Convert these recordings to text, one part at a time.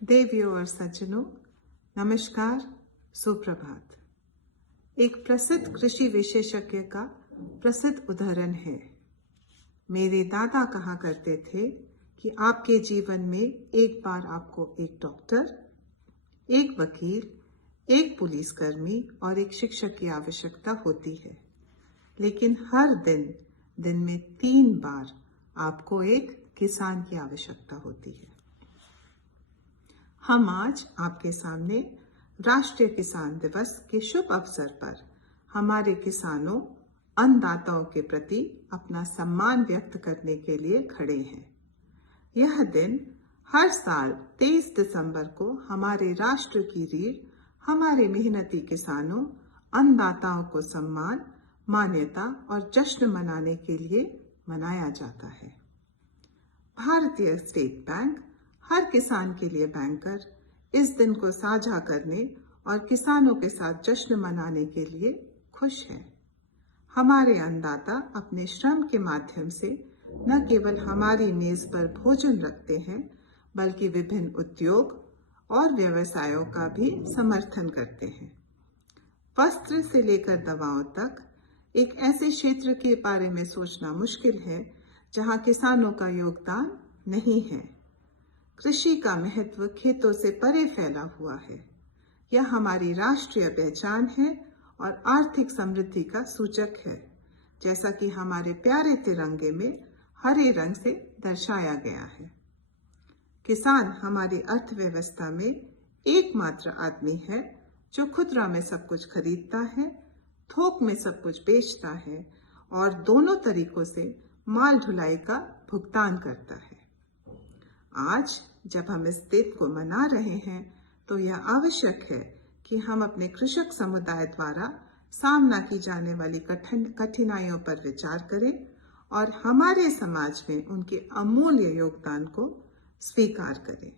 देवियों और सज्जनों, नमस्कार, सुप्रभात। एक प्रसिद्ध कृषि विशेषज्ञ का प्रसिद्ध उदाहरण है। मेरे दादा कहा करते थे कि आपके जीवन में एक बार आपको एक डॉक्टर, एक वकील, एक पुलिसकर्मी और एक शिक्षक की आवश्यकता होती है, लेकिन हर दिन में 3 बार आपको एक किसान की आवश्यकता होती है। हम आज आपके सामने राष्ट्रीय किसान दिवस के शुभ अवसर पर हमारे किसानों, अन्नदाताओं के प्रति अपना सम्मान व्यक्त करने के लिए खड़े हैं। यह दिन हर साल 23 दिसंबर को हमारे राष्ट्र की रीढ़, हमारे मेहनती किसानों, अन्नदाताओं को सम्मान, मान्यता और जश्न मनाने के लिए मनाया जाता है। भारतीय स्टेट बैंक हर किसान के लिए बैंकर इस दिन को साझा करने और किसानों के साथ जश्न मनाने के लिए खुश हैं। हमारे अन्नदाता अपने श्रम के माध्यम से न केवल हमारी मेज पर भोजन रखते हैं, बल्कि विभिन्न उद्योग और व्यवसायों का भी समर्थन करते हैं। वस्त्र से लेकर दवाओं तक एक ऐसे क्षेत्र के बारे में सोचना मुश्किल है जहां किसानों का योगदान नहीं है। कृषि का महत्व खेतों से परे फैला हुआ है। यह हमारी राष्ट्रीय पहचान है और आर्थिक समृद्धि का सूचक है, जैसा कि हमारे प्यारे तिरंगे में हरे रंग से दर्शाया गया है। किसान हमारी अर्थव्यवस्था में एकमात्र आदमी है जो खुदरा में सब कुछ खरीदता है, थोक में सब कुछ बेचता है और दोनों तरीकों से माल ढुलाई का भुगतान करता है। आज जब हम इस दिन को मना रहे हैं, तो यह आवश्यक है कि हम अपने कृषक समुदाय द्वारा सामना की जाने वाली कठिनाइयों पर विचार करें और हमारे समाज में उनके अमूल्य योगदान को स्वीकार करें।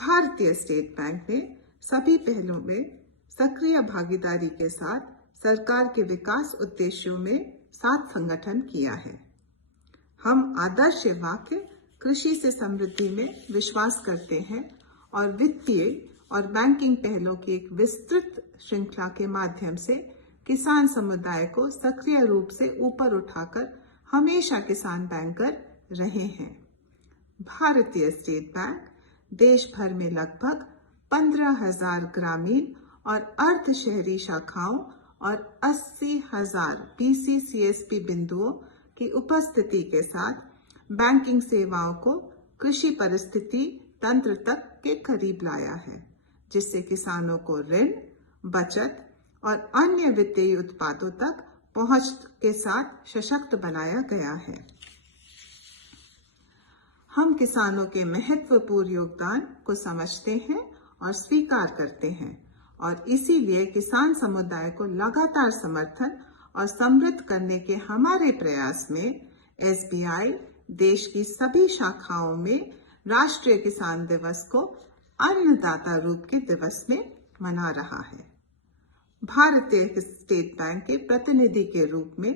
भारतीय स्टेट बैंक ने सभी पहलुओं में सक्रिय भागीदारी के साथ सरकार के विकास उद्देश्यों में साथ संगठन किया है। हम आदर्श वाक्य कृषि से समृद्धि में विश्वास करते हैं और वित्तीय और बैंकिंग पहलों की एक विस्तृत श्रृंखला के माध्यम से किसान समुदाय को सक्रिय रूप से ऊपर उठाकर हमेशा किसान बैंकर रहे हैं। भारतीय स्टेट बैंक देश भर में लगभग 15,000 ग्रामीण और अर्ध शहरी शाखाओं और 80,000 PCCSP बिंदुओं की उपस्थिति के साथ बैंकिंग सेवाओं को कृषि परिस्थिति तंत्र तक के करीब लाया है, जिससे किसानों को ऋण, बचत और अन्य वित्तीय उत्पादों तक पहुंच के साथ सशक्त बनाया गया है। हम किसानों के महत्वपूर्ण योगदान को समझते हैं और स्वीकार करते हैं और इसीलिए किसान समुदाय को लगातार समर्थन और समृद्ध करने के हमारे प्रयास में SBI देश की सभी शाखाओं में राष्ट्रीय किसान दिवस को अन्नदाता रूप के दिवस में मना रहा है। भारतीय स्टेट बैंक के प्रतिनिधि के रूप में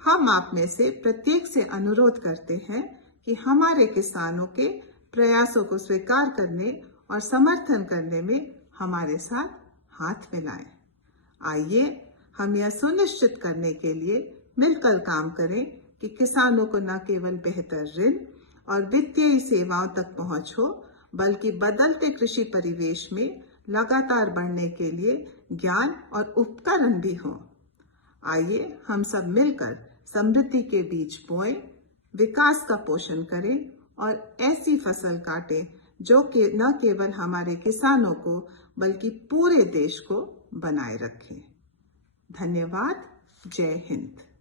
हम आप में से प्रत्येक से अनुरोध करते हैं कि हमारे किसानों के प्रयासों को स्वीकार करने और समर्थन करने में हमारे साथ हाथ मिलाएं। आइए हम यह सुनिश्चित करने के लिए मिलकर काम करें कि किसानों को न केवल बेहतर ऋण और वित्तीय सेवाओं तक पहुंच हो, बल्कि बदलते कृषि परिवेश में लगातार बढ़ने के लिए ज्ञान और उपकरण भी हों। आइए हम सब मिलकर समृद्धि के बीज बोएं, विकास का पोषण करें और ऐसी फसल काटें जो कि न केवल हमारे किसानों को बल्कि पूरे देश को बनाए रखें। धन्यवाद। जय हिंद।